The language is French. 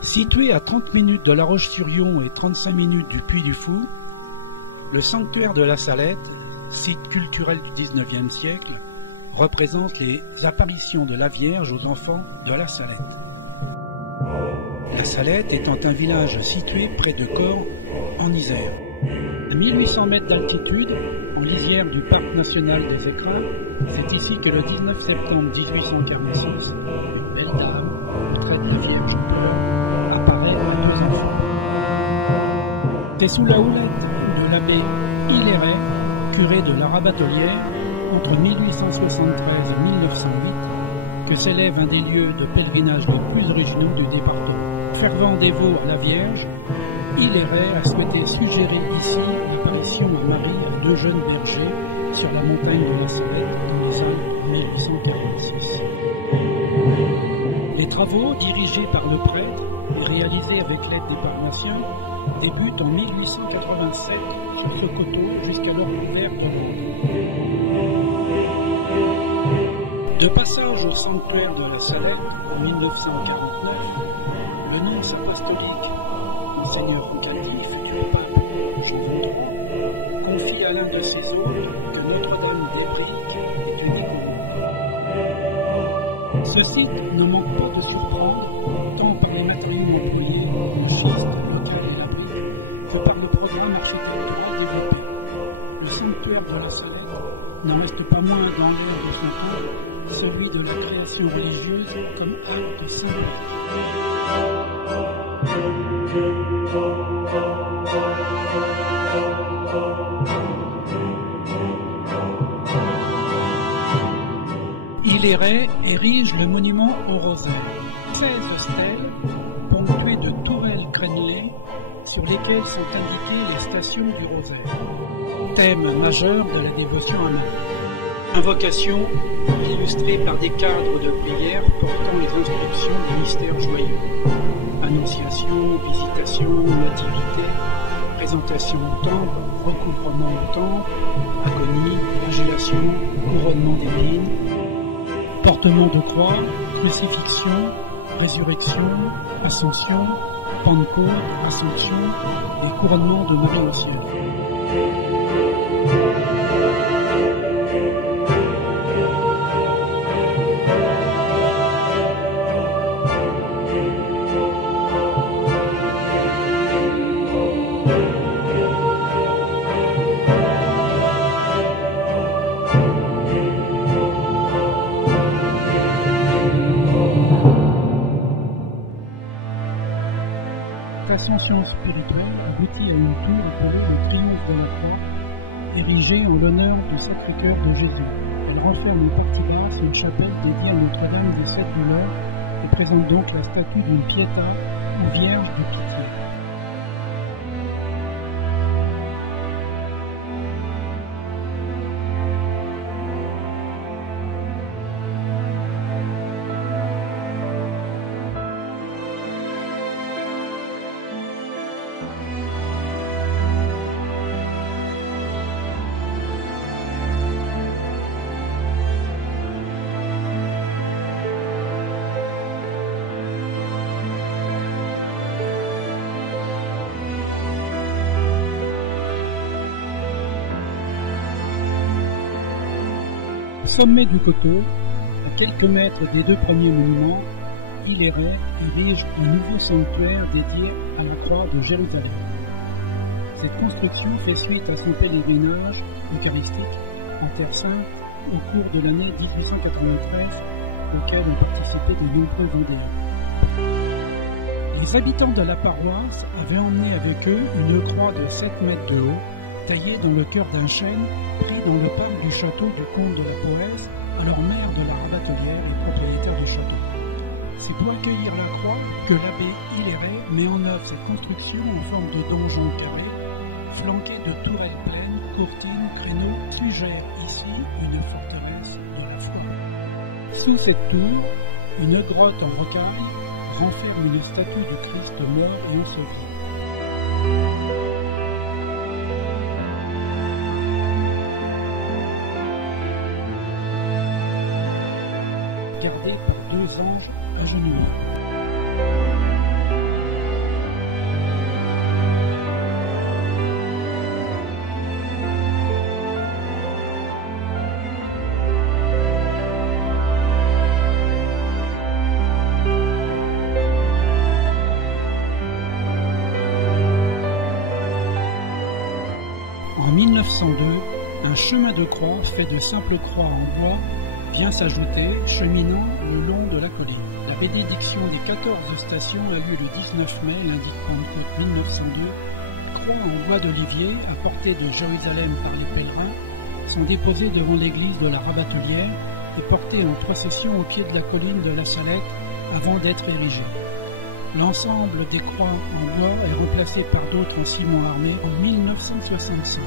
Situé à 30 minutes de La Roche-sur-Yon et 35 minutes du Puy du Fou, le sanctuaire de la Salette, site culturel du XIXe siècle, représente les apparitions de la Vierge aux enfants de la Salette. La Salette étant un village situé près de Corps, en Isère. À 1800 mètres d'altitude, en lisière du parc national des Écrins, c'est ici que le 19 septembre 1846, une belle dame, portrait de la Vierge en pleurs, apparaît à deux enfants. C'est sous la houlette de l'abbé Hilaire, curé de la Rabatelière, entre 1873 et 1908, que s'élève un des lieux de pèlerinage les plus originaux du département. Fervent dévot à la Vierge, Hilaire a souhaité suggérer ici l'apparition à Marie à deux jeunes bergers sur la montagne de la Salette dans les Alpes en 1846. Les travaux, dirigés par le prêtre et réalisés avec l'aide des paroissiens, débutent en 1887 sur ce coteau jusqu'alors couvert de bois. De passage au sanctuaire de la Salette en 1949, le nonce apostolique, Monseigneur Roncaldi, futur pape Jean XXIII, confie à l'un de ses hôtes que Notre-Dame des Briques est une icône. Ce site ne manque pas de surprendre, tant par les matériaux employés, le schiste, le grès et la brique, que par le programme architectural développé. Le sanctuaire de la Salette n'en reste pas moins dans l'air de son temps, celui de la création religieuse comme acte de symbole. Hilaire érige le monument au rosaire. 16 stèles, ponctuées de tourelles crénelées, sur lesquelles sont indiquées les stations du rosaire. Thème majeur de la dévotion à Marie. Invocation illustrée par des cadres de prière portant les inscriptions des mystères joyeux. Annonciation, visitation, nativité, présentation au temple, recouvrement au temple, agonie, flagellation, couronnement d'épines, portement de croix, crucifixion, résurrection, ascension, Pentecôte, ascension et couronnement de Marie au ciel. L'ascension spirituelle aboutit à une tour appelée le Triomphe de la Croix, érigée en l'honneur du Sacré-Cœur de Jésus. Elle renferme en partie basse une chapelle dédiée à Notre-Dame des Sept Douleurs et présente donc la statue d'une Pietà ou Vierge de Pitié. Au sommet du coteau, à quelques mètres des deux premiers monuments, Hilaire érige un nouveau sanctuaire dédié à la croix de Jérusalem. Cette construction fait suite à son pèlerinage eucharistique en Terre Sainte au cours de l'année 1893, auquel ont participé de nombreux Vendéens. Les habitants de la paroisse avaient emmené avec eux une croix de 7 mètres de haut, taillée dans le cœur d'un chêne, pris dans le parc du château du comte de la Poèze, alors maire de la Rabatelière et propriétaire du château. C'est pour accueillir la croix que l'abbé Hilaire met en œuvre cette construction en forme de donjon carré, flanqué de tourelles pleines, courtines, créneaux, suggère ici une forteresse de la foi. Sous cette tour, une grotte en rocaille renferme une statue du Christ mort et enseveli. Gardé par deux anges agenouillés. de croix, fait de simples croix en bois, vient s'ajouter, cheminant le long de la colline. La bénédiction des 14 stations a lieu le 19 mai, lundi de Pentecôte 1902. Croix en bois d'olivier, apportées de Jérusalem par les pèlerins, sont déposées devant l'église de la Rabatelière et portées en procession au pied de la colline de la Salette avant d'être érigées. L'ensemble des croix en bois est remplacé par d'autres en ciment armé en 1965.